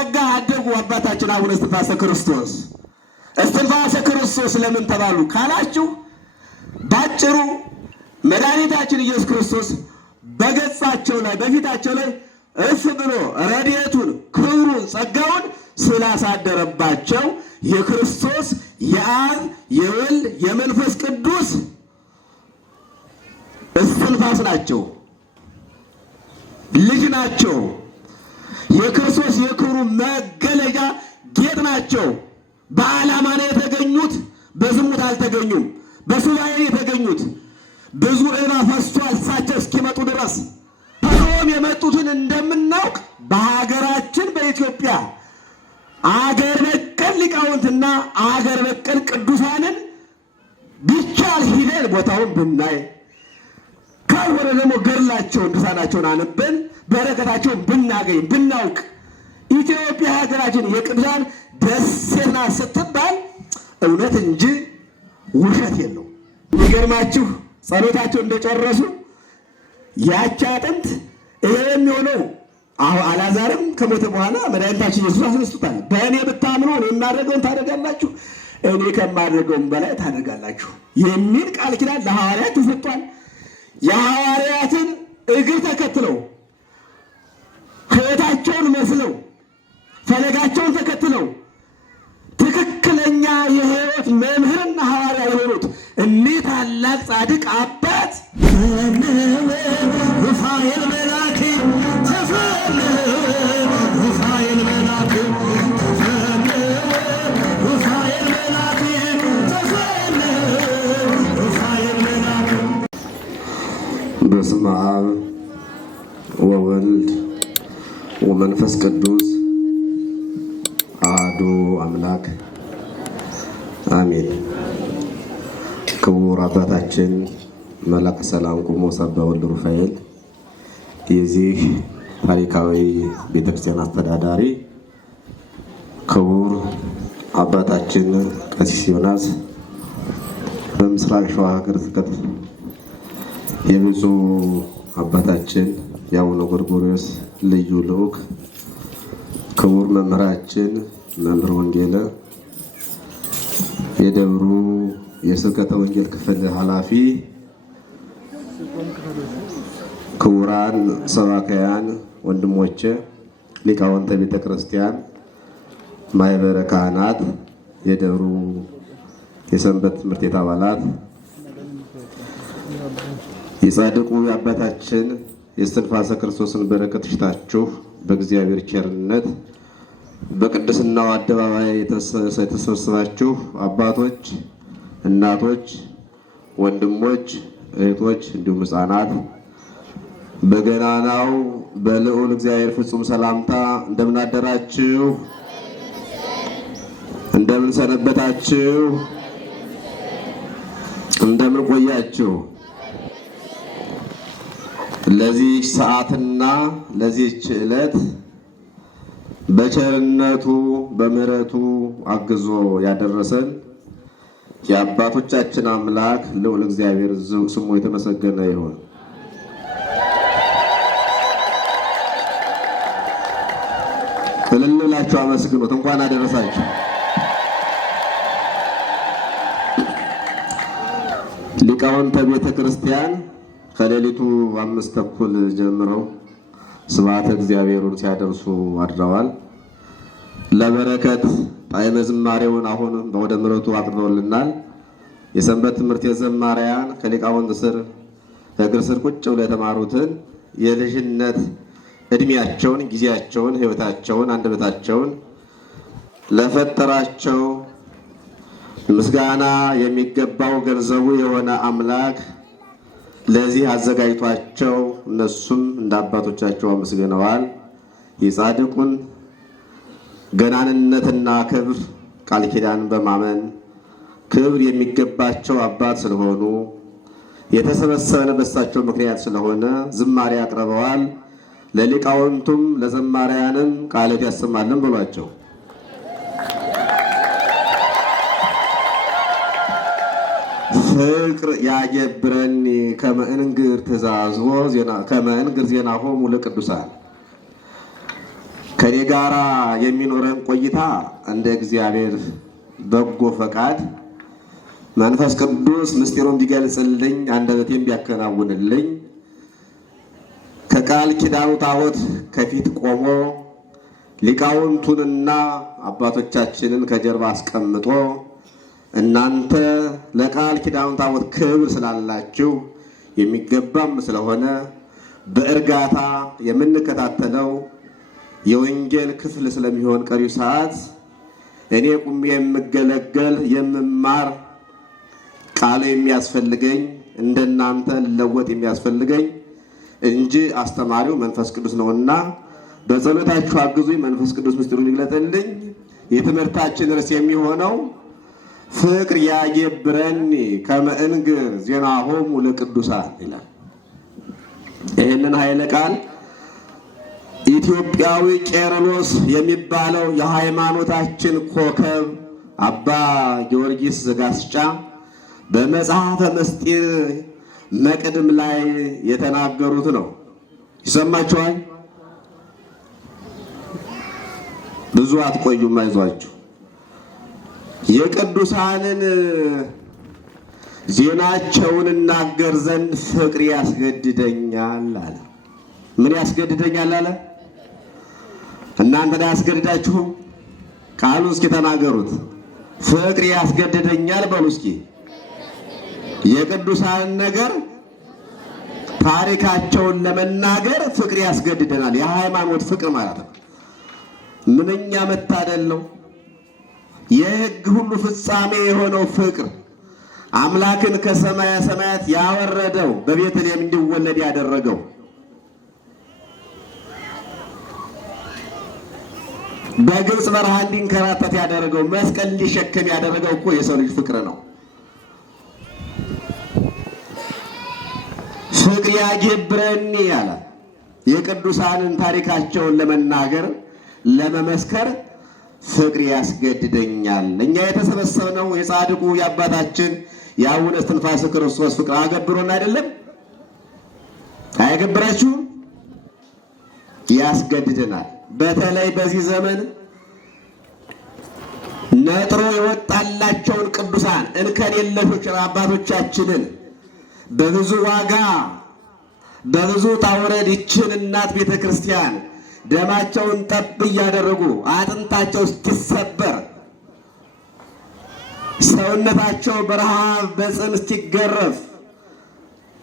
በጸጋ አደጉ አባታችን አቡነ እስትንፋሰ ክርስቶስ። እስትንፋሰ ክርስቶስ ለምን ተባሉ ካላችሁ ባጭሩ መድኃኒታችን ኢየሱስ ክርስቶስ በገጻቸው ላይ በፊታቸው ላይ እፍ ብሎ ረድኤቱን፣ ክብሩን፣ ጸጋውን ስላሳደረባቸው የክርስቶስ የአብ የወልድ የመንፈስ ቅዱስ እስትንፋስ ናቸው፣ ልጅ ናቸው። የክርስቶስ የክብሩ መገለጫ ጌጥ ናቸው። በዓላማ ነው የተገኙት፣ በዝሙት አልተገኙም። በሱባኤ የተገኙት ብዙ እንባ ፈሷል እሳቸው እስኪመጡ ድረስ። ከሮም የመጡትን እንደምናውቅ በሀገራችን በኢትዮጵያ አገር በቀል ሊቃውንትና አገር በቀል ቅዱሳንን ቢቻል ሂደን ቦታውን ብናይ ካልሆነ ደግሞ ገድላቸውን ድርሳናቸውን አንበን በረከታቸውን ብናገኝ ብናውቅ ኢትዮጵያ ሀገራችን የቅዱሳን ደሴት ናት ስትባል እውነት እንጂ ውሸት የለው። የሚገርማችሁ ጸሎታቸው እንደጨረሱ ያቺ አጥንት ይሄ የሚሆነው አልዓዛርም ከሞተ በኋላ መድኃኒታችን ኢየሱስ አስነስቶታል። በእኔ ብታምኑ እኔ የማደርገውን ታደርጋላችሁ፣ እኔ ከማደርገውም በላይ ታደርጋላችሁ የሚል ቃል ኪዳን ለሐዋርያት ተሰጥቷል። የሐዋርያትን እግር ተከትለው ሕይወታቸውን መስለው ፈለጋቸውን ተከትለው ትክክለኛ የሕይወት መምህርና ሐዋርያ የሆኑት እኒህ ታላቅ ጻድቅ አባት ሩፋኤል መልአክ ሩፋኤል መልአክ በስመ አብ ወወልድ ወመንፈስ ቅዱስ አሐዱ አምላክ አሜን። ክቡር አባታችን መላከ ሰላም ቆሞስ አባ ወልድ ሩፋኤል የዚህ ታሪካዊ ቤተክርስቲያን አስተዳዳሪ፣ ክቡር አባታችን ቀሲስ ዮናስ በምስራቅ ሸዋ ሀገረ ስብከት የብፁዕ አባታችን የአቡነ ጎርጎርዮስ ልዩ ልዑክ፣ ክቡር መምህራችን መምህር ወንጌለ፣ የደብሩ የስብከተ ወንጌል ክፍል ኃላፊ፣ ክቡራን ሰባክያን ወንድሞቼ፣ ሊቃውንተ ቤተ ክርስቲያን፣ ማኅበረ ካህናት፣ የደብሩ የሰንበት ትምህርት ቤት አባላት፣ የጻድቁ የአባታችን የእስትንፋሰ ክርስቶስን በረከት ሽታችሁ በእግዚአብሔር ቸርነት በቅድስናው አደባባይ የተሰበሰባችሁ አባቶች፣ እናቶች፣ ወንድሞች፣ እህቶች እንዲሁም ሕፃናት በገናናው በልዑል እግዚአብሔር ፍጹም ሰላምታ እንደምን አደራችሁ? እንደምን ሰነበታችሁ? እንደምን ቆያችሁ? ለዚህ ሰዓትና ለዚህች ዕለት በቸርነቱ በምሕረቱ አግዞ ያደረሰን የአባቶቻችን አምላክ ልዑል እግዚአብሔር ስሙ የተመሰገነ ይሁን። እልል ብላችሁ አመስግኑት። እንኳን አደረሳችሁ። ሊቃውንተ ቤተ ክርስቲያን ከሌሊቱ 5 ተኩል ጀምረው ስብሐተ እግዚአብሔርን ሲያደርሱ አድረዋል። ለበረከት ጣዕመ ዝማሬውን አሁን በወደ ምሕረቱ አቅርበውልናል። የሰንበት ትምህርት የዘማሪያን ከሊቃውንት ስር እግር ስር ቁጭ ብለው የተማሩትን የልጅነት እድሜያቸውን፣ ጊዜያቸውን፣ ሕይወታቸውን፣ አንደበታቸውን ለፈጠራቸው ምስጋና የሚገባው ገንዘቡ የሆነ አምላክ ለዚህ አዘጋጅቷቸው እነሱም እንደ አባቶቻቸው አመስግነዋል። የጻድቁን ገናንነትና ክብር ቃል ኪዳን በማመን ክብር የሚገባቸው አባት ስለሆኑ የተሰበሰበን በሳቸው ምክንያት ስለሆነ ዝማሬ አቅርበዋል። ለሊቃውንቱም ለዘማሪያንም ቃላት ያሰማልን ብሏቸው ፍቅር ያጀብረኒ ከመእንግር ትእዛዝዎ ዜና ከመእንግር ዜናሆሙ ለቅዱሳን ከኔ ጋራ የሚኖረን ቆይታ እንደ እግዚአብሔር በጎ ፈቃድ መንፈስ ቅዱስ ምስጢሩን ቢገልጽልኝ አንደበቴን ቢያከናውንልኝ ከቃል ኪዳኑ ታቦት ከፊት ቆሞ ሊቃውንቱንና አባቶቻችንን ከጀርባ አስቀምጦ እናንተ ለቃል ኪዳኑ ታቦት ክብር ስላላችሁ የሚገባም ስለሆነ በእርጋታ የምንከታተለው የወንጌል ክፍል ስለሚሆን ቀሪው ሰዓት እኔ ቁሜ የምገለገል የምማር ቃል የሚያስፈልገኝ እንደናንተ ለወጥ የሚያስፈልገኝ እንጂ አስተማሪው መንፈስ ቅዱስ ነውና በጸሎታችሁ አግዙኝ። መንፈስ ቅዱስ ምስጢሩን ይግለጥልኝ። የትምህርታችን ርዕስ የሚሆነው ፍቅር ያገብረኒ ከመ እንግር ዜናሆሙ ለቅዱሳን ይላል። ይህንን ኃይለ ቃል ኢትዮጵያዊ ቄርሎስ የሚባለው የሃይማኖታችን ኮከብ አባ ጊዮርጊስ ዘጋስጫ በመጽሐፈ ምስጢር መቅድም ላይ የተናገሩት ነው። ይሰማችኋል? ብዙ አትቆዩም፣ አይዟችሁ። የቅዱሳንን ዜናቸውን እናገር ዘንድ ፍቅር ያስገድደኛል አለ። ምን ያስገድደኛል አለ? እናንተን አያስገድዳችሁም? ቃሉ እስኪ ተናገሩት። ፍቅር ያስገድደኛል በሉ እስኪ። የቅዱሳን ነገር ታሪካቸውን ለመናገር ፍቅር ያስገድደናል። የሃይማኖት ፍቅር ማለት ነው። ምንኛ መታደል ነው! የሕግ ሁሉ ፍጻሜ የሆነው ፍቅር አምላክን ከሰማየ ሰማያት ያወረደው በቤተልሔም እንዲወለድ ያደረገው በግብፅ በረሃ እንዲንከራተት ያደረገው መስቀል እንዲሸከም ያደረገው እኮ የሰው ልጅ ፍቅር ነው። ፍቅር ያገብረኒ ያለ የቅዱሳንን ታሪካቸውን ለመናገር ለመመስከር ፍቅር ያስገድደኛል። እኛ የተሰበሰብነው የጻድቁ የአባታችን የአቡነ እስትንፋሰ ክርስቶስ ፍቅር አገብሮን አይደለም? አያገብራችሁም? ያስገድደናል። በተለይ በዚህ ዘመን ነጥሮ የወጣላቸውን ቅዱሳን እንከን የለሾች አባቶቻችንን በብዙ ዋጋ በብዙ ጣውረድ ይችን እናት ቤተ ክርስቲያን ደማቸውን ጠብ እያደረጉ አጥንታቸው እስኪሰበር ሰውነታቸው በረሃብ በጽም እስኪገረፍ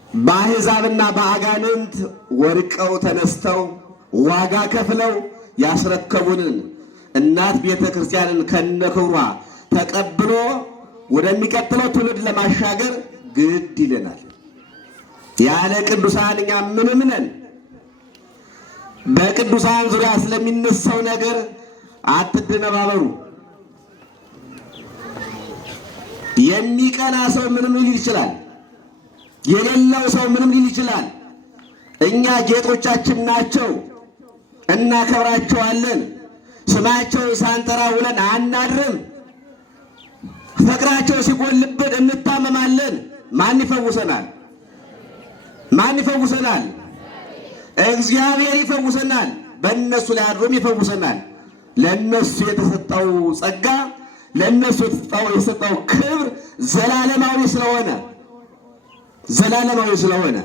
በአሕዛብና በአጋንንት ወድቀው ተነስተው ዋጋ ከፍለው ያስረከቡንን እናት ቤተ ክርስቲያንን ከነክብሯ ተቀብሎ ወደሚቀጥለው ትውልድ ለማሻገር ግድ ይለናል። ያለ ቅዱሳን እኛ ምንም ነን። በቅዱሳን ዙሪያ ስለሚነሳው ነገር አትደነባበሩ። የሚቀና ሰው ምንም ሊል ይችላል። የሌለው ሰው ምንም ሊል ይችላል። እኛ ጌጦቻችን ናቸው፣ እናከብራቸዋለን። ስማቸውን ሳንጠራ ውለን አናድርም። ፍቅራቸው ሲጎልብን እንታመማለን። ማን ይፈውሰናል? ማን ይፈውሰናል? እግዚአብሔር ይፈውሰናል። በእነሱ ላይ አድሮም ይፈውሰናል። ለእነሱ የተሰጠው ጸጋ፣ ለእነሱ የሰጠው ክብር ዘላለማዊ ስለሆነ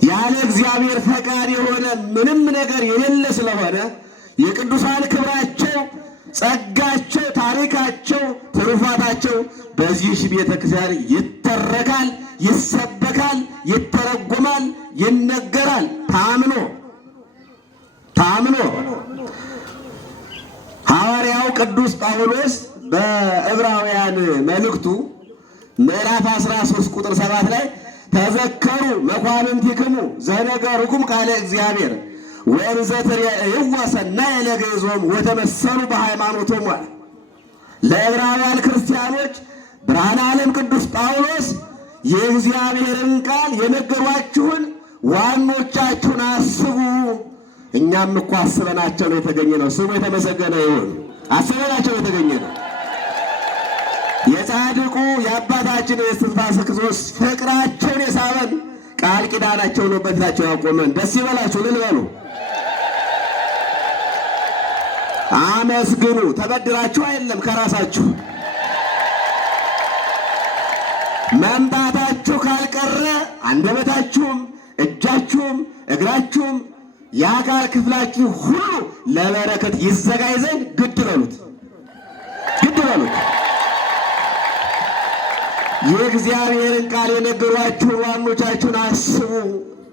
ያለ እግዚአብሔር ፈቃድ የሆነ ምንም ነገር የሌለ ስለሆነ የቅዱሳን ክብራቸው፣ ጸጋቸው፣ ታሪካቸው፣ ትሩፋታቸው በዚህ ቤተ ክርስቲያን ይተረካል፣ ይሰበካል፣ ይተረጎማል፣ ይነገራል። ታምኖ ሐዋርያው ቅዱስ ጳውሎስ በዕብራውያን መልእክቱ ምዕራፍ 13 ቁጥር 7 ላይ ተዘከሩ መኳንንቲክሙ ዘነገርኩም ቃለ እግዚአብሔር ወእንዘ ትሬእይዎ ሰናየ ለግዕዞሙ ወተመሰሉ በሃይማኖቶሙ። ለዕብራውያን ክርስቲያኖች ብርሃነ ዓለም ቅዱስ ጳውሎስ የእግዚአብሔርን ቃል የነገሯችሁን ዋኖቻችሁን አስቡ። እኛም እኮ አስበናቸው ነው የተገኘ ነው። ስሙ የተመሰገነ ይሁን። አስበናቸው የተገኘ ነው። የጻድቁ የአባታችን የእስትንፋሰ ክርስቶስ ፍቅራቸውን የሳበን ቃል ኪዳናቸው ነው በፊታቸው ያቆመን። ደስ ይበላችሁ ልል በሉ። አመስግኑ። ተበድራችሁ አይደለም ከራሳችሁ። መምጣታችሁ ካልቀረ አንደበታችሁም፣ እጃችሁም፣ እግራችሁም የአካል ክፍላችሁ ሁሉ ለበረከት ይዘጋጅ ዘንድ ግድ በሉት። የእግዚአብሔርን ቃል የነገሯችሁን ዋኖቻችሁን አስቡ።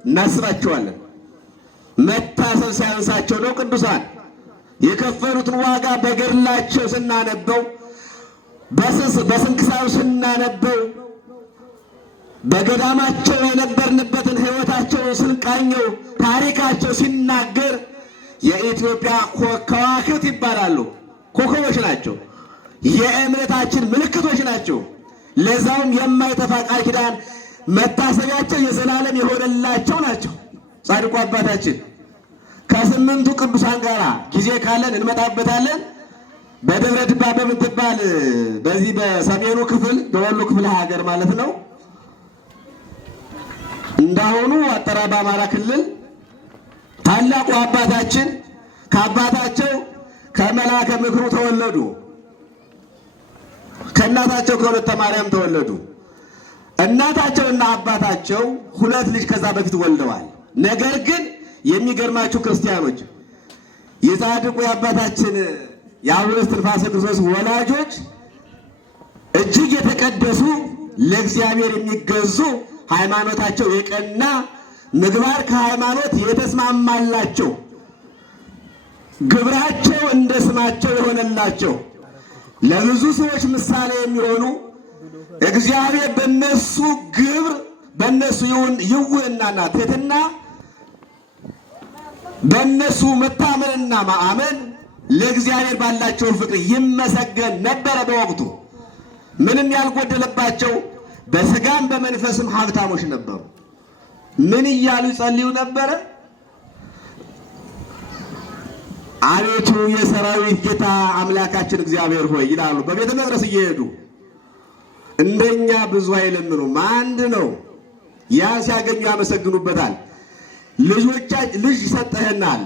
እናስባቸዋለን። መታሰብ ሳያንሳቸው ነው ቅዱሳን የከፈሉትን ዋጋ በገድላቸው ስናነበው፣ በስንክሳሩ ስናነበው፣ በገዳማቸው የነበርንበትን ሕይወታቸውን ስንቃኘው፣ ታሪካቸው ሲናገር የኢትዮጵያ ከዋክብት ይባላሉ። ኮከቦች ናቸው። የእምነታችን ምልክቶች ናቸው። ለዛውም የማይጠፋ ቃል ኪዳን መታሰቢያቸው የዘላለም የሆነላቸው ናቸው። ጻድቁ አባታችን ከስምንቱ ቅዱሳን ጋር ጊዜ ካለን እንመጣበታለን። በደብረ ድባ በምትባል በዚህ በሰሜኑ ክፍል በወሎ ክፍለ ሀገር ማለት ነው እንዳሁኑ አጠራ በአማራ ክልል ታላቁ አባታችን ከአባታቸው ከመልአከ ምክሩ ተወለዱ። ከእናታቸው ከወለተ ማርያም ተወለዱ። እናታቸውና አባታቸው ሁለት ልጅ ከዛ በፊት ወልደዋል። ነገር ግን የሚገርማችሁ ክርስቲያኖች የጻድቁ የአባታችን የአቡነ እስትንፋሰ ክርስቶስ ወላጆች እጅግ የተቀደሱ ለእግዚአብሔር የሚገዙ ሃይማኖታቸው የቀና ምግባር ከሃይማኖት የተስማማላቸው ግብራቸው እንደ ስማቸው የሆነላቸው ለብዙ ሰዎች ምሳሌ የሚሆኑ እግዚአብሔር በእነሱ ግብር በእነሱ ይውህናና ትሕትና በእነሱ መታመንና ማመን ለእግዚአብሔር ባላቸው ፍቅር ይመሰገን ነበረ። በወቅቱ ምንም ያልጎደለባቸው በስጋም በመንፈስም ሀብታሞች ነበሩ። ምን እያሉ ይጸልዩ ነበረ? አቤቱ የሰራዊት ጌታ አምላካችን እግዚአብሔር ሆይ ይላሉ። በቤተ መቅደስ እየሄዱ እንደኛ ብዙ አይለምኑም፣ አንድ ነው። ያን ሲያገኙ ያመሰግኑበታል። ልጅ ሰጠህናል፣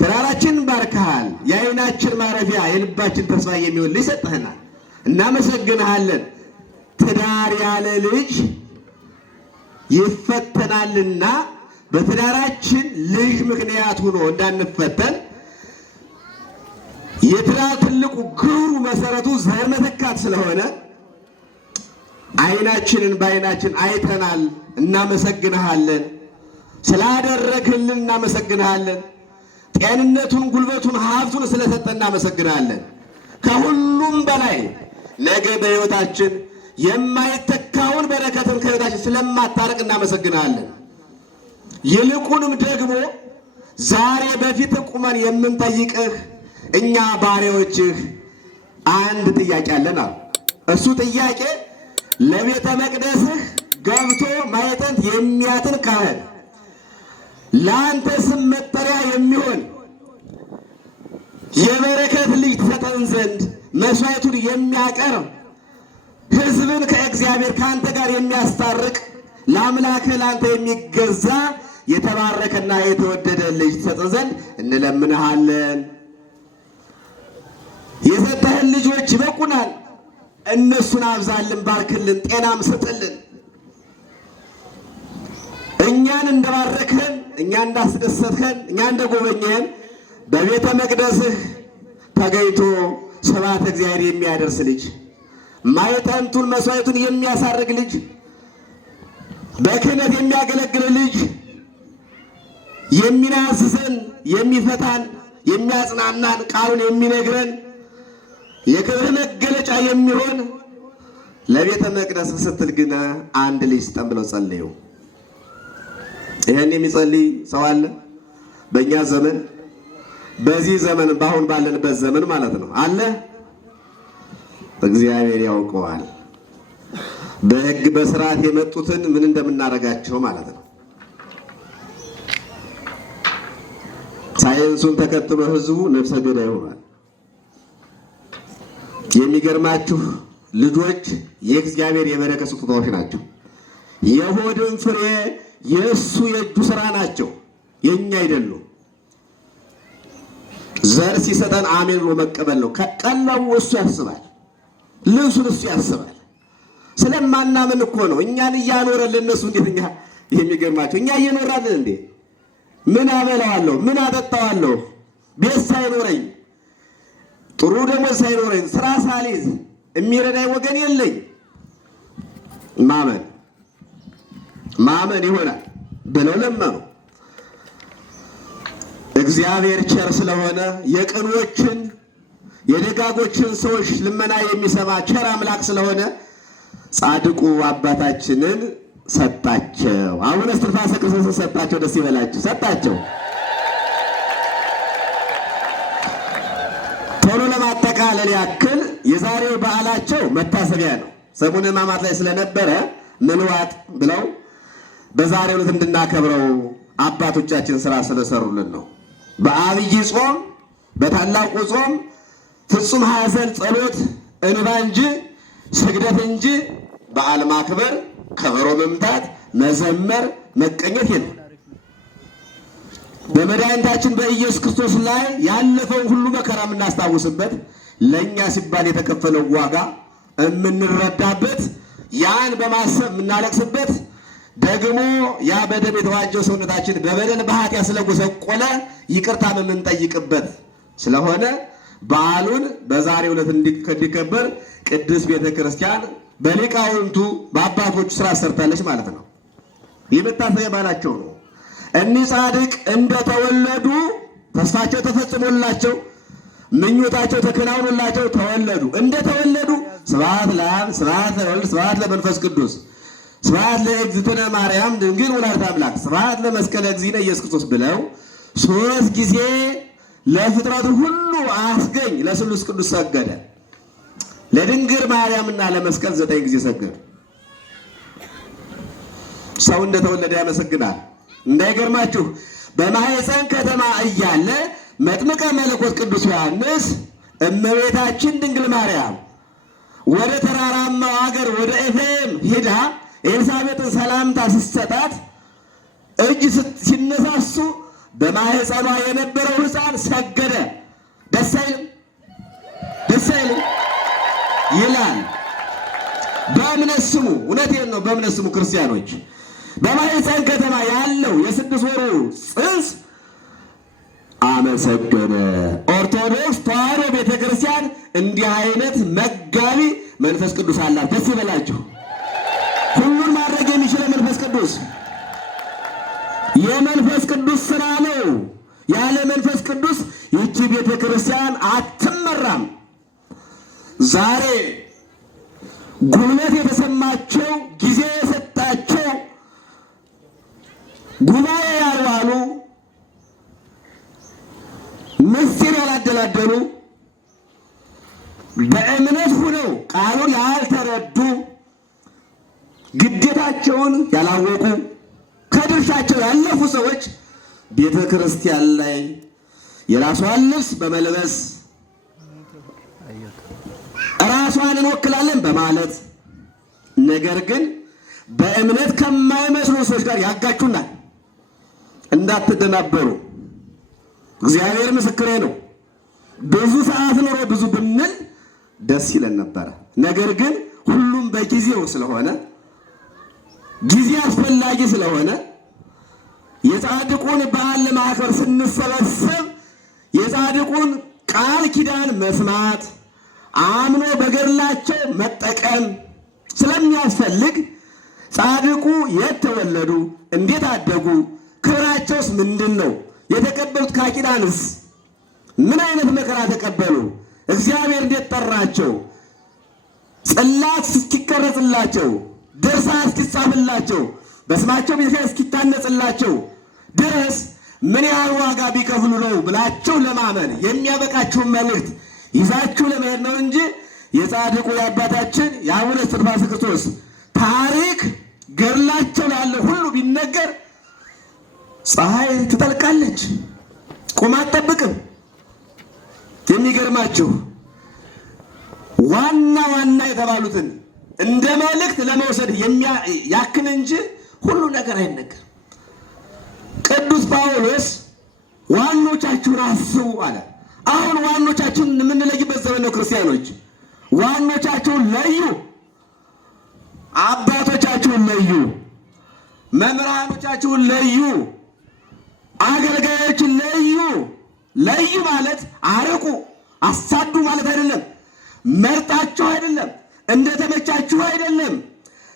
ተራራችን ባርከሃል፣ የዓይናችን ማረፊያ የልባችን ተስፋ የሚሆን ልጅ ሰጠህናል፣ እናመሰግንሃለን። ትዳር ያለ ልጅ ይፈተናልና በትዳራችን ልጅ ምክንያት ሆኖ እንዳንፈተን የትዳር ትልቁ ግብሩ መሰረቱ ዘር መተካት ስለሆነ ዓይናችንን በዓይናችን አይተናል፣ እናመሰግንሃለን። ስላደረግልን እናመሰግንሃለን። ጤንነቱን፣ ጉልበቱን፣ ሀብቱን ስለሰጠን እናመሰግንሃለን። ከሁሉም በላይ ነገ በሕይወታችን የማይተካውን በረከትን ከሕይወታችን ስለማታረቅ እናመሰግንሃለን። ይልቁንም ደግሞ ዛሬ በፊት ቁመን የምንጠይቅህ እኛ ባሪያዎችህ አንድ ጥያቄ አለን። እሱ ጥያቄ ለቤተ መቅደስህ ገብቶ ማዕጠንት የሚያጥን ካህን ለአንተ ስም መጠሪያ የሚሆን የበረከት ልጅ ትሰጠን ዘንድ መስዋዕቱን የሚያቀርብ ሕዝብን ከእግዚአብሔር ከአንተ ጋር የሚያስታርቅ ለአምላክህ ለአንተ የሚገዛ የተባረከና የተወደደ ልጅ ትሰጠን ዘንድ እንለምንሃለን። የሰጠህን ልጆች ይበቁናል። እነሱን አብዛልን፣ ባርክልን፣ ጤናም ስጥልን። እኛን እንደባረክህን፣ እኛ እንዳስደሰትህን፣ እኛ እንደጎበኘህን በቤተ መቅደስህ ተገኝቶ ስብሐተ እግዚአብሔር የሚያደርስ ልጅ፣ ማዕጠንቱን መስዋዕቱን የሚያሳርግ ልጅ፣ በክህነት የሚያገለግል ልጅ፣ የሚናዝዘን፣ የሚፈታን፣ የሚያጽናናን፣ ቃሉን የሚነግረን የክብር መገለጫ የሚሆን ለቤተ መቅደስ ስትል ግን አንድ ልጅ ስጠን ብለው ጸልዩ። ይህን የሚጸልይ ሰው አለ? በእኛ ዘመን፣ በዚህ ዘመን፣ በአሁን ባለንበት ዘመን ማለት ነው አለ? እግዚአብሔር ያውቀዋል። በሕግ በስርዓት የመጡትን ምን እንደምናደርጋቸው ማለት ነው። ሳይንሱን ተከትሎ ህዝቡ ነፍሰ ገዳይ ሆኗል። የሚገርማችሁ ልጆች የእግዚአብሔር የበረከት ስጦታዎች ናቸው። የሆድን ፍሬ የእሱ የእጁ ስራ ናቸው፣ የኛ አይደሉም። ዘር ሲሰጠን አሜን ብሎ መቀበል ነው። ቀለቡ እሱ ያስባል፣ ልብሱን እሱ ያስባል። ስለማናምን እኮ ነው እኛን እያኖረን ለነሱ እንዴት እኛ የሚገርማቸው እኛ እየኖራለን እንዴ? ምን አበላዋለሁ? ምን አጠጣዋለሁ? ቤት ሳይኖረኝ ጥሩ ደሞዝ ሳይኖረኝ ስራ ሳልይዝ የሚረዳኝ ወገን የለኝ። ማመን ይሆናል ብለው ለመኑ። እግዚአብሔር ቸር ስለሆነ የቅኖችን የደጋጎችን ሰዎች ልመና የሚሰማ ቸር አምላክ ስለሆነ ጻድቁ አባታችንን ሰጣቸው። አቡነ እስትንፋሰ ክርስቶስ ሰጣቸው። ደስ ይበላችሁ። ሰጣቸው። ቶሎ ለማጠቃለል ያክል የዛሬው በዓላቸው መታሰቢያ ነው። ሰሙነ ሕማማት ላይ ስለነበረ ምንዋጥ ብለው በዛሬው ዕለት እንድናከብረው አባቶቻችን ስራ ስለሰሩልን ነው። በአብይ ጾም በታላቁ ጾም ፍጹም ሐዘን፣ ጸሎት፣ እንባ እንጂ ስግደት እንጂ በዓል ማክበር፣ ከበሮ መምታት፣ መዘመር፣ መቀኘት የለም። በመድኃኒታችን በኢየሱስ ክርስቶስ ላይ ያለፈውን ሁሉ መከራ የምናስታውስበት ለእኛ ሲባል የተከፈለው ዋጋ የምንረዳበት ያን በማሰብ የምናለቅስበት ደግሞ ያ በደም የተዋጀው ሰውነታችን በበደል በኃጢአት ስለጎሰቆለ ይቅርታ የምንጠይቅበት ስለሆነ በዓሉን በዛሬው ዕለት እንዲከበር ቅድስት ቤተ ክርስቲያን በሊቃውንቱ በአባቶቹ ስራ ሰርታለች ማለት ነው። የመታሰቢያ በዓላቸው ነው። እኒህ ጻድቅ እንደተወለዱ ተስፋቸው ተፈጽሞላቸው ምኞታቸው ተከናውኖላቸው ተወለዱ። እንደተወለዱ ስብሐት ለአብ ስብሐት ለወልድ ስብሐት ለመንፈስ ቅዱስ ስብሐት ለእግዝእትነ ማርያም ድንግል ወላዲተ አምላክ ስብሐት ለመስቀለ እግዚእነ ኢየሱስ ክርስቶስ ብለው 3 ጊዜ ለፍጥረቱ ሁሉ አስገኝ ለስሉስ ቅዱስ ሰገደ። ለድንግል ማርያምና ለመስቀል 9 ጊዜ ሰገዱ። ሰው እንደተወለደ ያመሰግናል። እንዳይገርማችሁ በማኅፀን ከተማ እያለ መጥምቀ መለኮት ቅዱስ ዮሐንስ እመቤታችን ድንግል ማርያም ወደ ተራራማው ሀገር ወደ ኤፍሬም ሄዳ ኤልሳቤጥን ሰላምታ ስትሰጣት እጅ ሲነሳሱ በማኅፀኗ የነበረው ሕፃን ሰገደ። ደስ አይልም? ደስ አይልም ይላል። በእምነት ስሙ። እውነቴን ነው። በእምነት ስሙ ክርስቲያኖች። በማኅፀን ከተማ ያለው የ6 ወሩ ጽንስ አመሰገነ። ኦርቶዶክስ ተዋሕዶ ቤተክርስቲያን እንዲህ አይነት መጋቢ መንፈስ ቅዱስ አላት። ደስ ይበላችሁ። ሁሉን ማድረግ የሚችለው መንፈስ ቅዱስ የመንፈስ ቅዱስ ስራ ነው። ያለ መንፈስ ቅዱስ ይቺ ቤተክርስቲያን አትመራም። ዛሬ ጉልበት የተሰማቸው ጊዜ የሰጣቸው ጉባኤ ያልዋሉ ምስጢር ያላደላደሉ በእምነት ሆነው ቃሉን ያልተረዱ ግዴታቸውን ያላወቁ ከድርሻቸው ያለፉ ሰዎች ቤተ ክርስቲያን ላይ የራሷን ልብስ በመልበስ ራሷን እንወክላለን በማለት ነገር ግን በእምነት ከማይመስሉ ሰዎች ጋር ያጋጩናል። እንዳትደናበሩ። እግዚአብሔር ምስክሬ ነው። ብዙ ሰዓት ኖሮ ብዙ ብንል ደስ ይለን ነበረ። ነገር ግን ሁሉም በጊዜው ስለሆነ ጊዜ አስፈላጊ ስለሆነ የጻድቁን በዓል ለማክበር ስንሰበሰብ የጻድቁን ቃል ኪዳን መስማት አምኖ በገድላቸው መጠቀም ስለሚያስፈልግ ጻድቁ የት ተወለዱ? እንዴት አደጉ? ክብራቸውስ ምንድን ነው? የተቀበሉት ኪዳንስ ምን አይነት መከራ ተቀበሉ? እግዚአብሔር እንዴት ጠራቸው? ጽላት እስኪቀረጽላቸው ድርሳን እስኪጻፍላቸው በስማቸው ቤተክርስቲያን እስኪታነጽላቸው ድረስ ምን ያህል ዋጋ ቢከፍሉ ነው ብላችሁ ለማመን የሚያበቃችሁን መልእክት ይዛችሁ ለመሄድ ነው እንጂ የጻድቁ የአባታችን የአቡነ እስትንፋሰ ክርስቶስ ታሪክ ገድላቸው ላለ ሁሉ ቢነገር ፀሐይ ትጠልቃለች፣ ቁማ አትጠብቅም። የሚገርማችሁ ዋና ዋና የተባሉትን እንደ መልእክት ለመውሰድ ያክል እንጂ ሁሉ ነገር አይነገርም። ቅዱስ ጳውሎስ ዋኖቻችሁን አስቡ አለ። አሁን ዋኖቻችንን የምንለይበት ዘመን ነው። ክርስቲያኖች ዋኖቻችሁን ለዩ፣ አባቶቻችሁን ለዩ፣ መምህራኖቻችሁን ለዩ፣ አገልጋዮችን ለዩ። ለዩ ማለት አርቁ፣ አሳዱ ማለት አይደለም። መርጣችሁ አይደለም፣ እንደተመቻችሁ አይደለም።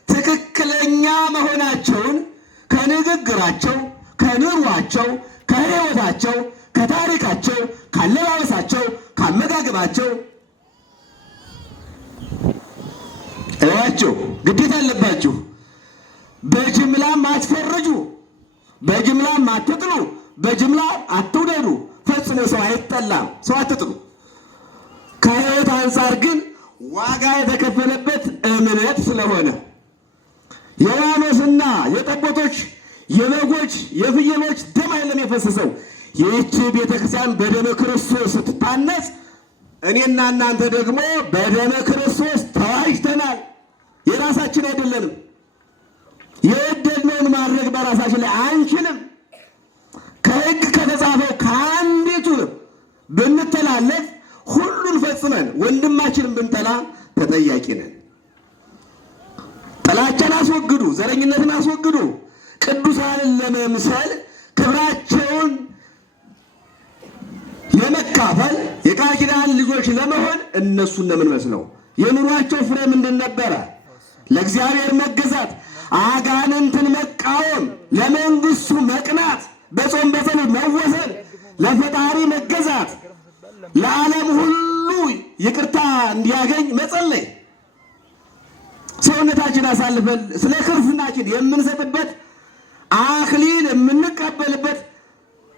ትክክለኛ መሆናቸውን ከንግግራቸው፣ ከኑሯቸው፣ ከሕይወታቸው፣ ከታሪካቸው፣ ካለባበሳቸው፣ ካመጋገባቸው እያቸው ግዴታ አለባችሁ። በጅምላም አትፈርጁ፣ በጅምላም አትጥሉ፣ በጅምላ አትውደዱ። ፈጽሞ ሰው አይጠላም፣ ሰው አትጥሉ። ከሕይወት አንጻር ግን ዋጋ የተከፈለበት እምነት ስለሆነ የዋኖስና የጠቦቶች የበጎች የፍየሎች ደም አይደለም የፈሰሰው። ይህች ቤተክርስቲያን በደመ ክርስቶስ ስትታነጽ እኔና እናንተ ደግሞ በደመ ክርስቶስ ተዋጅተናል። የራሳችን አይደለንም። የወደድነውን ማድረግ በራሳችን ላይ አንችልም። ከሕግ ከተጻፈው ከአንዲቱ ብንተላለፍ ሁሉን ፈጽመን ወንድማችንን ብንጠላ ተጠያቂ ነን። ጥላቻን አስወግዱ፣ ዘረኝነትን አስወግዱ። ቅዱሳንን ለመምሰል ክብራቸውን ለመካፈል የቃል ኪዳን ልጆች ለመሆን እነሱን ነው የምንመስለው። የኑሯቸው ፍሬ ምንድን ነበረ? ለእግዚአብሔር መገዛት፣ አጋንንትን መቃወም፣ ለመንግስቱ መቅናት፣ በጾም በጸሎት መወሰን፣ ለፈጣሪ መገዛት፣ ለዓለም ሁሉ ይቅርታ እንዲያገኝ መጸለይ፣ ሰውነታችን አሳልፈን ስለ ክርስትናችን የምንሰጥበት አክሊል የምንቀበልበት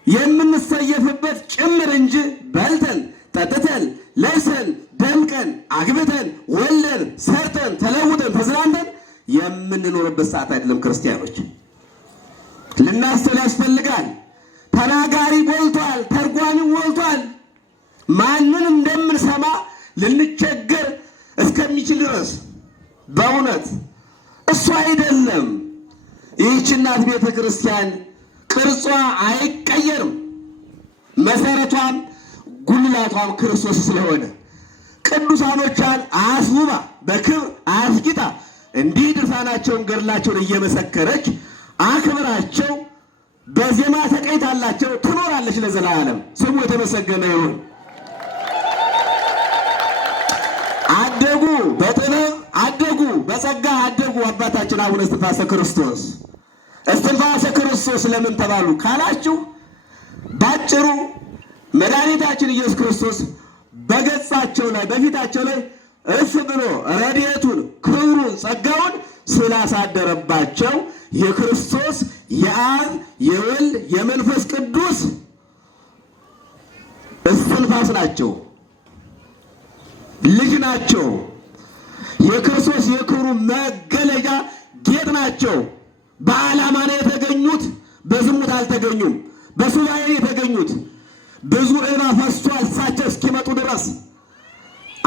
የምንሰየፍበት ጭምር እንጂ በልተን ጠጥተን ለብሰን ደምቀን አግብተን ወልደን ሰርተን ተለውጠን ተዝናንተን የምንኖርበት ሰዓት አይደለም። ክርስቲያኖች ልናስተውል ያስፈልጋል። ተናጋሪ ሞልቷል፣ ተርጓሚ ሞልቷል። ማንን እንደምንሰማ ልንቸገር እስከሚችል ድረስ በእውነት እሱ አይደለም። ይህች እናት ቤተ ክርስቲያን ቅርጿ አይቀየርም። መሰረቷም ጉልላቷም ክርስቶስ ስለሆነ ቅዱሳኖቿን አስውባ በክብር አስጊጣ እንዲህ ድርሳናቸውን ገድላቸውን እየመሰከረች አክብራቸው በዜማ ተቀኝታላቸው ትኖራለች ለዘላለም። ስሙ የተመሰገነ ይሁን። አደጉ፣ በጥበብ አደጉ፣ በጸጋ አደጉ አባታችን አቡነ እስትንፋሰ ክርስቶስ። እስትንፋሰ ክርስቶስ ለምን ተባሉ ካላችሁ ባጭሩ መድኃኒታችን ኢየሱስ ክርስቶስ በገጻቸው ላይ በፊታቸው ላይ እፍ ብሎ ረድኤቱን፣ ክብሩን፣ ጸጋውን ስላሳደረባቸው የክርስቶስ የአብ የወልድ የመንፈስ ቅዱስ እስትንፋስ ናቸው፣ ልጅ ናቸው። የክርስቶስ የክብሩ መገለጫ ጌጥ ናቸው። በዓላማ ነው የተገኙት፣ በዝሙት አልተገኙም። በሱባኤ የተገኙት ብዙ እንባ ፈሷል እሳቸው እስኪመጡ ድረስ።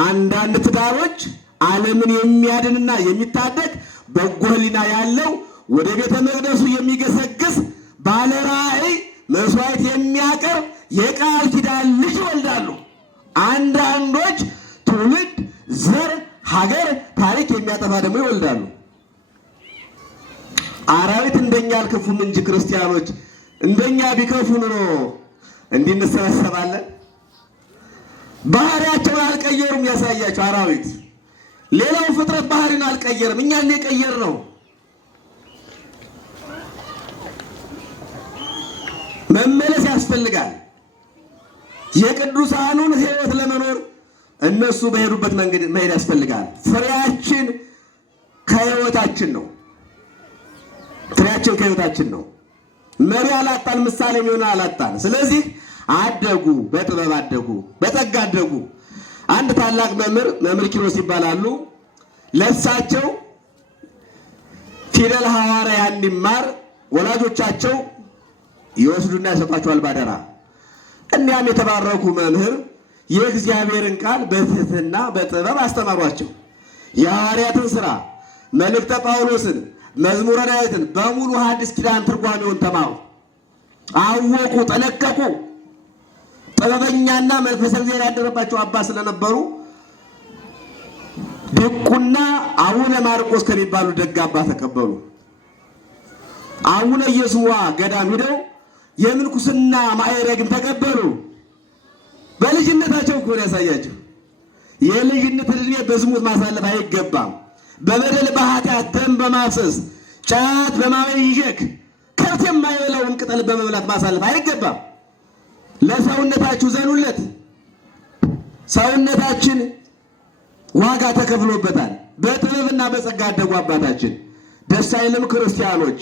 አንዳንድ ትዳሮች ዓለምን የሚያድንና የሚታደግ በጎ ሕሊና ያለው ወደ ቤተ መቅደሱ የሚገሰግስ ባለ ራእይ መስዋዕት የሚያቀርብ የቃል ኪዳን ልጅ ይወልዳሉ። አንዳንዶች ትውልድ፣ ዘር፣ ሀገር፣ ታሪክ የሚያጠፋ ደግሞ ይወልዳሉ። አራዊት እንደኛ አልከፉም እንጂ ክርስቲያኖች እንደኛ ቢከፉ ኑሮ እንሰበሰባለን። ባህሪያቸውን አልቀየሩም። ያሳያቸው አራዊት ሌላው ፍጥረት ባህሪን አልቀየርም። እኛን የቀየር ነው። መመለስ ያስፈልጋል። የቅዱሳኑን ሕይወት ለመኖር እነሱ በሄዱበት መንገድ መሄድ ያስፈልጋል። ፍሬያችን ከሕይወታችን ነው። ፍሬያችን ከሕይወታችን ነው። መሪ አላጣን፣ ምሳሌ የሚሆን አላጣን። ስለዚህ አደጉ፣ በጥበብ አደጉ፣ በጸጋ አደጉ። አንድ ታላቅ መምህር ኪሮስ ይባላሉ። ለእሳቸው ፊደል ሐዋርያ እንዲማር ወላጆቻቸው ይወስዱና ይሰጧቸዋል ባደራ። እኒያም የተባረኩ መምህር የእግዚአብሔርን ቃል በትህትና በጥበብ አስተማሯቸው። የሐዋርያትን ሥራ፣ መልእክተ ጳውሎስን፣ መዝሙረ ዳዊትን በሙሉ ሐዲስ ኪዳን ትርጓሜውን ተማሩ፣ አወቁ፣ ጠለቀቁ። ጥበበኛና መንፈሳዊ እግዚአብሔር ያደረባቸው አባት ስለነበሩ ዲቁና አቡነ ማርቆስ ከሚባሉ ደግ አባት ተቀበሉ። አቡነ ኢየሱዋ ገዳም ሄደው የምንኩስና ማዕረግን ተቀበሉ። በልጅነታቸው እኮ ያሳያቸው። የልጅነት ዕድሜ በዝሙት ማሳለፍ አይገባም። በበደል በኃጢአት ደም በማፍሰስ ጫት በማበየክ ከብት የማይበላውን ቅጠል በመብላት ማሳለፍ አይገባም። ለሰውነታችሁ ዘኑለት። ሰውነታችን ዋጋ ተከፍሎበታል። በጥበብና በጸጋ ያደጉ አባታችን ደስ አይልም? ክርስቲያኖች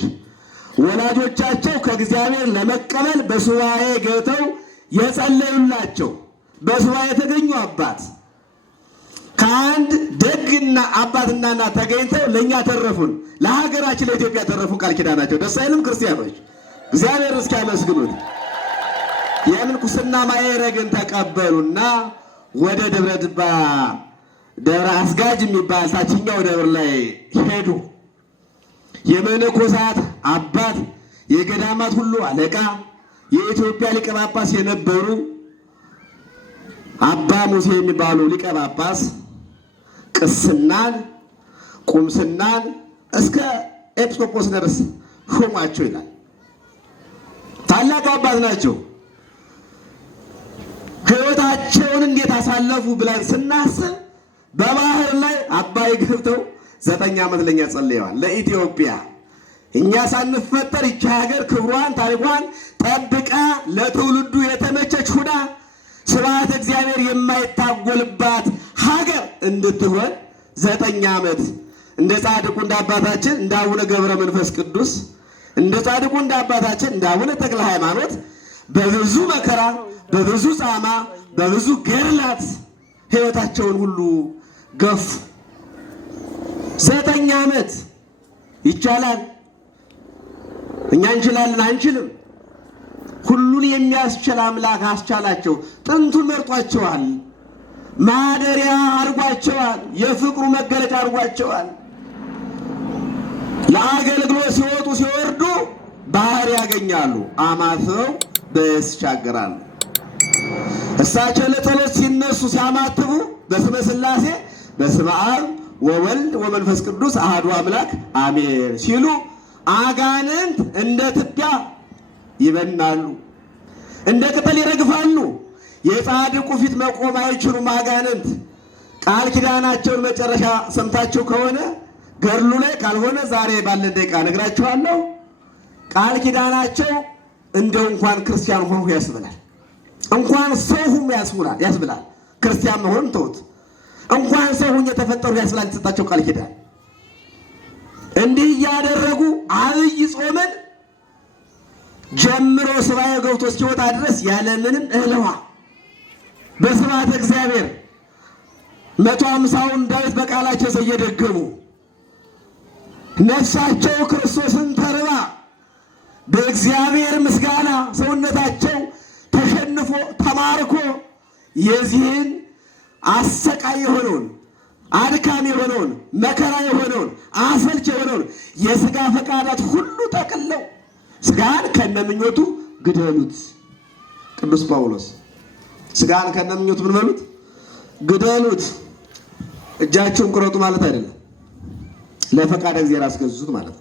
ወላጆቻቸው ከእግዚአብሔር ለመቀበል በሱባኤ ገብተው የጸለዩላቸው በሱባኤ የተገኙ አባት ከአንድ ደግና አባትና እናት ተገኝተው ለእኛ ተረፉን፣ ለሀገራችን ለኢትዮጵያ ተረፉን። ቃል ኪዳናቸው ደስ አይልም? ክርስቲያኖች እግዚአብሔር እስኪያመስግኑት የምንኩስና ማዕረግን ተቀበሉና ወደ ደብረ አስጋጅ የሚባል ታችኛው ደብር ላይ ሄዱ። የመነኮሳት አባት የገዳማት ሁሉ አለቃ የኢትዮጵያ ሊቀ ጳጳስ የነበሩ አባ ሙሴ የሚባሉ ሊቀ ጳጳስ ቅስናን ቁምስናን እስከ ኤጲስቆጶስ ድረስ ሾሟቸው ይላል። ታላቅ አባት ናቸው። ሕይወታቸውን እንዴት አሳለፉ ብለን ስናስብ በባህር ላይ አባይ ገብተው 9 ዓመት ለኛ ጸልየዋል። ለኢትዮጵያ እኛ ሳንፈጠር ይቺ ሀገር ክብሯን ታሪኳን ጠብቃ ለትውልዱ የተመቸች ሁና ስብሐተ እግዚአብሔር የማይታጎልባት ሀገር እንድትሆን 9 ዓመት እንደ ጻድቁ እንደ አባታችን እንደ አቡነ ገብረ መንፈስ ቅዱስ እንደ ጻድቁ እንደ አባታችን እንደ አቡነ ተክለ ሃይማኖት በብዙ መከራ በብዙ ጻማ በብዙ ገድላት ሕይወታቸውን ሁሉ ገፉ። 9 ዓመት ይቻላል? እኛ እንችላለን? አንችልም። ሁሉን የሚያስችል አምላክ አስቻላቸው። ጥንቱን መርጧቸዋል። ማደሪያ አድርጓቸዋል። የፍቅሩ መገለጫ አድርጓቸዋል። ለአገልግሎት ሲወጡ ሲወርዱ ባህር ያገኛሉ። አማትበው በስቻገራሉ። እሳቸው ለጸሎት ሲነሱ ሲያማትቡ በስመ ሥላሴ በስመ አብ ወወልድ ወመንፈስ ቅዱስ አሐዱ አምላክ አሜን ሲሉ አጋንንት እንደ ትቢያ ይበናሉ፣ እንደ ቅጠል ይረግፋሉ። የጻድቁ ፊት መቆም አይችሉም አጋንንት። ቃል ኪዳናቸውን መጨረሻ ሰምታችሁ ከሆነ ገድሉ ላይ ካልሆነ ዛሬ ባለ ደቂቃ ነግራችኋለሁ። ቃል ኪዳናቸው እንደው እንኳን ክርስቲያን ሆንሁ ያስብላል፣ እንኳን ሰው ሁሉ ያስብላል። ክርስቲያን መሆን ተውት፣ እንኳን ሰው ሁሉ የተፈጠሩ ያስብላል። የተሰጣቸው ቃል ኪዳን እንዲህ እያደረጉ አብይ ጾምን ጀምሮ ሱባኤ ገብቶ እስኪወጣ ድረስ ያለምንም እህልዋ በስብሐተ እግዚአብሔር 150ውን ዳዊት በቃላቸው እየደገሙ ነፍሳቸው ክርስቶስን ተርባ በእግዚአብሔር ምስጋና ሰውነታቸው ተሸንፎ ተማርኮ የዚህን አሰቃይ የሆነውን አድካሚ የሆነውን መከራ የሆነውን አሰልች የሆነውን የሥጋ ፈቃዳት ሁሉ ጠቅለው ሥጋን ከነምኞቱ ግደሉት። ቅዱስ ጳውሎስ ሥጋን ከነምኞቱ ምን በሉት? ግደሉት። እጃችሁን ቁረጡ ማለት አይደለም፣ ለፈቃደ እግዚአብሔር አስገዙት ማለት ነው።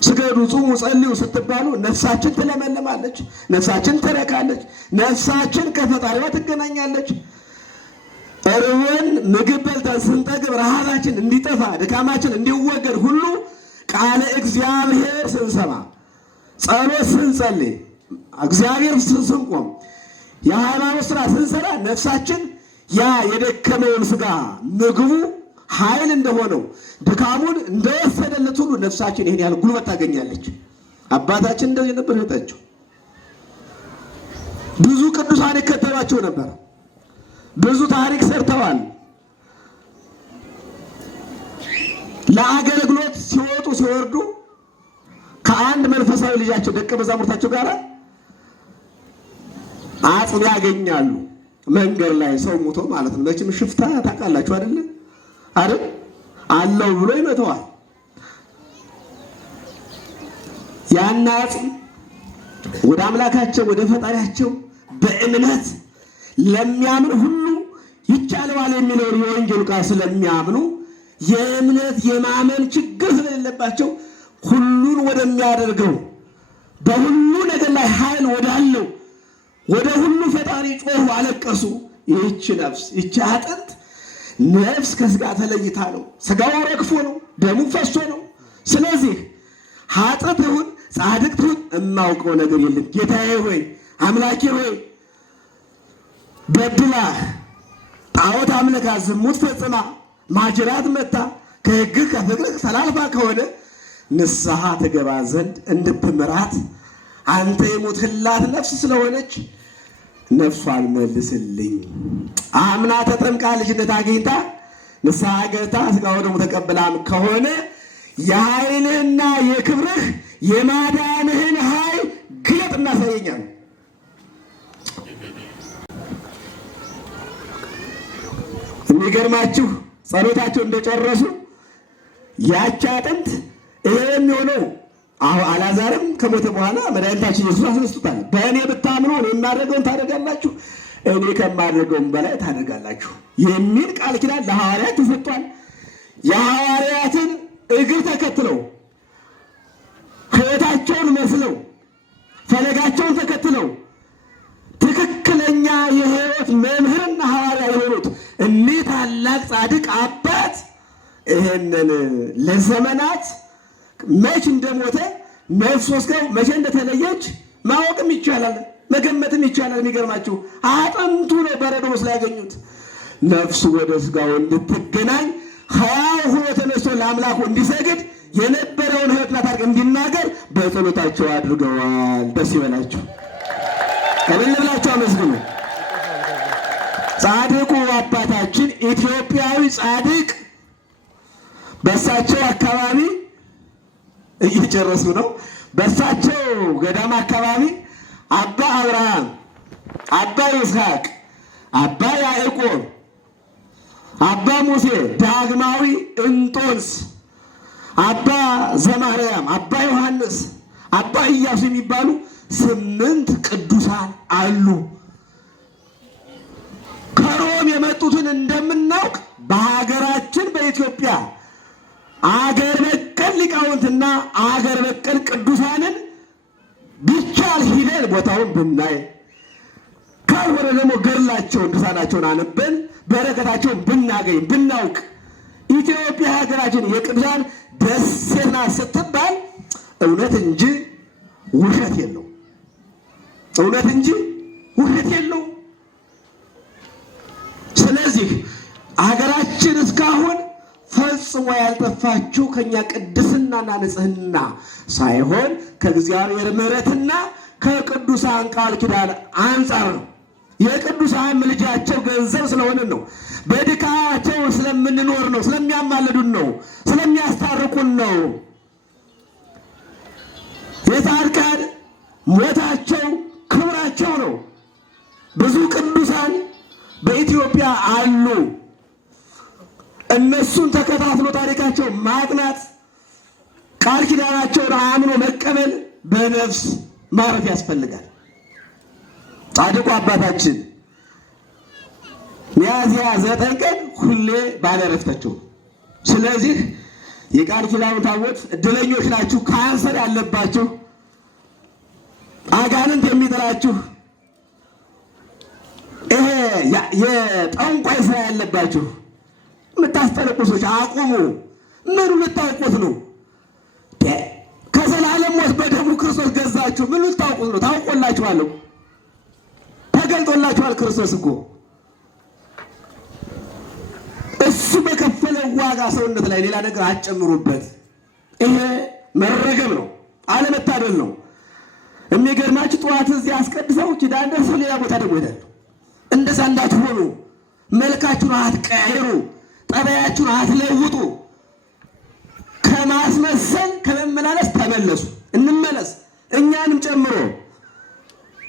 ስገዱ፣ ጹሙ፣ ጸልዩ ስትባሉ ነፍሳችን ትለመለማለች፣ ነፍሳችን ትረካለች፣ ነፍሳችን ከፈጣሪዋ ትገናኛለች። እርቦን ምግብ በልተን ስንጠግብ ረሃባችን እንዲጠፋ ድካማችን እንዲወገድ ሁሉ ቃለ እግዚአብሔር ስንሰማ ጸሎት ስንጸልይ እግዚአብሔር ስንቆም የሃይማኖት ስራ ስንሰራ ነፍሳችን ያ የደከመውን ሥጋ ምግቡ ኃይል እንደሆነው ድካሙን እንደወሰደለት ሁሉ ነፍሳችን ይሄን ያህል ጉልበት ታገኛለች። አባታችን እንደዚህ ነበር ህይወታቸው። ብዙ ቅዱሳን ይከተሏቸው ነበር። ብዙ ታሪክ ሰርተዋል። ለአገልግሎት ሲወጡ ሲወርዱ ከአንድ መንፈሳዊ ልጃቸው ደቀ መዛሙርታቸው ጋር አጽም ያገኛሉ። መንገድ ላይ ሰው ሞቶ ማለት ነው። መቼም ሽፍታ ታውቃላችሁ አይደል? አለው ብሎ ይመተዋል። ያን አጽም ወደ አምላካቸው ወደ ፈጣሪያቸው በእምነት ለሚያምን ሁሉ ይቻለዋል የሚለውን የወንጌሉ ቃል ስለሚያምኑ የእምነት የማመን ችግር ስለሌለባቸው ሁሉን ወደሚያደርገው በሁሉ ነገር ላይ ኃይል ወዳለው ወደ ሁሉ ፈጣሪ ጮሁ፣ አለቀሱ። ይህች ነፍስ ይህች አጥንት ነፍስ ከስጋ ተለይታ ነው። ስጋው ረግፎ ነው፣ ደሙ ፈሶ ነው። ስለዚህ ኃጥእ ትሁን ጻድቅ ትሁን እማውቀው ነገር የለም። ጌታዬ ሆይ አምላኬ ሆይ በድላህ ጣዖት አምልካ ዝሙት ፈጽማ ማጅራት መታ ከሕግህ ከፍቅርህ ተላልፋ ከሆነ ንስሐ ትገባ ዘንድ እንድትምራት አንተ የሞትህላት ነፍስ ስለሆነች ነፍሷን መልስልኝ። አምና ተጠምቃ ልጅነት አግኝታ ንስሐ ገብታ ሥጋው ደሙ ተቀብላም ከሆነ የኃይልህና የክብርህ የማዳንህን ኃይል ግለጥ እናሳየኛል። የሚገርማችሁ ጸሎታቸው እንደጨረሱ ያቺ አጥንት ይሄ የሚሆነው አልዓዛርም ከሞተ በኋላ መድኃኒታችን ኢየሱስ አስነስቶታል። በእኔ ብታምኑ እኔ የማደርገውን ታደርጋላችሁ፣ እኔ ከማደርገውም በላይ ታደርጋላችሁ የሚል ቃል ኪዳን ለሐዋርያት ተሰጥቷል። የሐዋርያትን እግር ተከትለው ሕይወታቸውን መስለው ፈለጋቸውን ተከትለው ትክክለኛ የሕይወት መምህርና ሐዋርያ የሆኑት እኒህ ታላቅ ጻድቅ አባት ይህንን ለዘመናት መች እንደሞተ ነፍስ ወስደው መቼ እንደተለየች ማወቅም ይቻላል፣ መገመትም ይቻላል። የሚገርማችሁ አጥንቱ ነው በረዶ መስሎ ያገኙት። ነፍሱ ወደ ስጋው እንድትገናኝ ሕያው ሆኖ ተነስቶ ለአምላኩ እንዲሰግድ የነበረውን ሕይወትና ታሪክ እንዲናገር በጸሎታቸው አድርገዋል። ደስ ይበላችሁ፣ እልል ብላችሁ አመስግኑ። ጻድቁ አባታችን ኢትዮጵያዊ ጻድቅ በእሳቸው አካባቢ እየጨረሱ ነው። በእሳቸው ገዳም አካባቢ አባ አብርሃም፣ አባ ይስሐቅ፣ አባ ያዕቆብ፣ አባ ሙሴ፣ ዳግማዊ እንጦንስ፣ አባ ዘማርያም፣ አባ ዮሐንስ፣ አባ ኢያሱ የሚባሉ 8 ቅዱሳን አሉ። ከሮም የመጡትን እንደምናውቅ በሀገራችን በኢትዮጵያ አገር በቀል ሊቃውንትና አገር በቀል ቅዱሳንን ቢቻል ሂደን ቦታውን ብናይ፣ ካልሆነ ደግሞ ገድላቸውን ድርሳናቸውን አንበን በረከታቸውን ብናገኝ ብናውቅ፣ ኢትዮጵያ ሀገራችን የቅዱሳን ደሴት ናት ስትባል እውነት እንጂ ውሸት የለው፣ እውነት እንጂ ውሸት የለው። ስለዚህ አገራችን እስካሁን ፈጽሞ ያልጠፋችው ከኛ ቅድስናና ንጽህና ሳይሆን ከእግዚአብሔር ምሕረትና ከቅዱሳን ቃል ኪዳን አንጻር ነው። የቅዱሳን ምልጃቸው ገንዘብ ስለሆንን ነው። በድካማቸው ስለምንኖር ነው። ስለሚያማልዱን ነው። ስለሚያስታርቁን ነው። የጻድቃን ሞታቸው ክብራቸው ነው። ብዙ ቅዱሳን በኢትዮጵያ አሉ። እነሱን ተከታትሎ ታሪካቸው ማጥናት፣ ቃል ኪዳናቸውን አምኖ መቀበል፣ በነፍስ ማረፍ ያስፈልጋል። ጻድቁ አባታችን ሚያዝያ 9 ቀን ሁሌ ባለ ዕረፍታቸው። ስለዚህ የቃል ኪዳኑ ታቦት እድለኞች ናችሁ። ካንሰር ያለባችሁ፣ አጋንንት የሚጥላችሁ፣ ይሄ የጠንቋይ ስራ ያለባችሁ የምታስጠለቁ ሰዎች አቁሙ። ምኑ ልታውቁት ነው? ከዘላለም ሞት በደሙ ክርስቶስ ገዛችሁ። ምኑ ልታውቁት ነው? ታውቆላችኋል፣ ተገልጦላችኋል። ክርስቶስ እኮ እሱ በከፈለው ዋጋ ሰውነት ላይ ሌላ ነገር አትጨምሩበት። ይሄ መረገም ነው፣ አለመታደል ነው። የሚገርማችሁ ጠዋት እዚህ አስቀድሰው ኪዳን ደርሰው ሌላ ቦታ ደግሞ ይሄዳሉ። እንደዛ እንዳትሆኑ፣ መልካችሁን አትቀያየሩ፣ ጠባያችሁን አትለውጡ። ከማስመሰል ከመመላለስ ተመለሱ። እንመለስ፣ እኛንም ጨምሮ።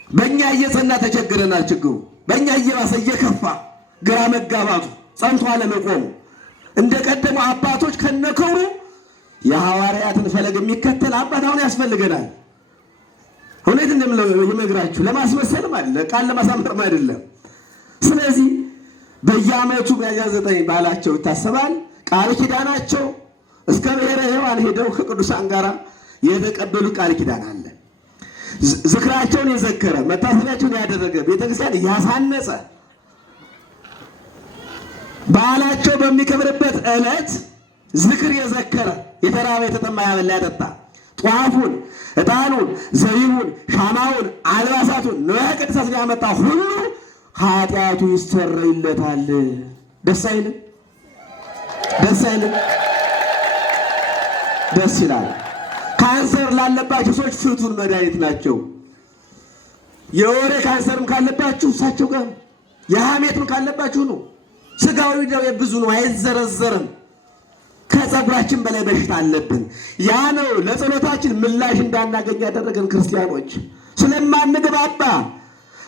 በእኛ እየጸና ተቸግረናል። ችግሩ በእኛ እየባሰ እየከፋ ግራ መጋባቱ ጸንቶ አለመቆሙ እንደ ቀደሙ አባቶች ከነክብሩ የሐዋርያትን ፈለግ የሚከተል አባት አሁን ያስፈልገናል። እውነት እንደምለው ይነግራችሁ ለማስመሰልም አይደለም፣ ቃል ለማሳመርም አይደለም። ስለዚህ በየዓመቱ ሚያዝያ 9 በዓላቸው ይታሰባል። ቃል ኪዳናቸው እስከ ብሔረ ሕያዋን ሄደው ከቅዱሳን ጋር የተቀበሉ ቃል ኪዳን አለ። ዝክራቸውን የዘከረ መታሰቢያቸውን ያደረገ ቤተክርስቲያን ያሳነጸ በዓላቸው በሚከብርበት ዕለት ዝክር የዘከረ የተራበ የተጠማ ያበላ ያጠጣ ጧፉን፣ ዕጣኑን፣ ዘይቡን፣ ሻማውን፣ አልባሳቱን ንዋየ ቅድሳትን ያመጣ ሁሉ ኃጢአቱ ይሰረይለታል። ደስ አይልም? ደስ አይልም? ደስ ይላል። ካንሰር ላለባቸው ሰዎች ፍቱን መድኃኒት ናቸው። የወሬ ካንሰርም ካለባችሁ እሳቸው ጋር፣ የሐሜትም ካለባችሁ ነው። ስጋዊ ደዌ ብዙ ነው፣ አይዘረዘርም። ከፀጉራችን በላይ በሽታ አለብን። ያ ነው ለጸሎታችን ምላሽ እንዳናገኝ ያደረገን ክርስቲያኖች። ስለማንግባባ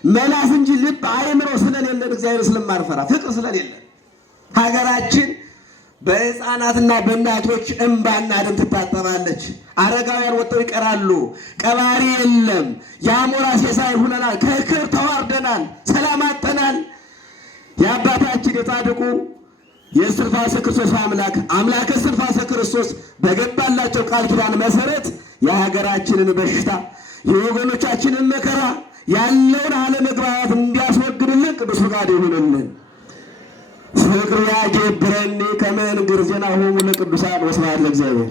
መላስ እንጂ ልብ አይምሮ ስለሌለን እግዚአብሔር ስለማንፈራ ፍቅር ስለሌለን ሀገራችን በሕፃናትና በእናቶች እንባና ደም ትታጠባለች። አረጋውያን ወጥተው ይቀራሉ። ቀባሪ የለም። የአሞራ ሲሳይ ሆነናል። ከክብር ተዋርደናል። ሰላም አጥተናል። የአባታችን የጻድቁ የእስትንፋሰ ክርስቶስ አምላከ እስትንፋሰ ክርስቶስ በገባላቸው ቃል ኪዳን መሰረት የሀገራችንን በሽታ የወገኖቻችንን መከራ ያለውን አለመግባባት እንዲያስወግድልን ቅዱስ ፈቃዱ ይሁንልን። ፍቅር ያጀብረኒ ከመ ንግር ዜናሆሙ ለቅዱሳን። ወስብሐት ለእግዚአብሔር።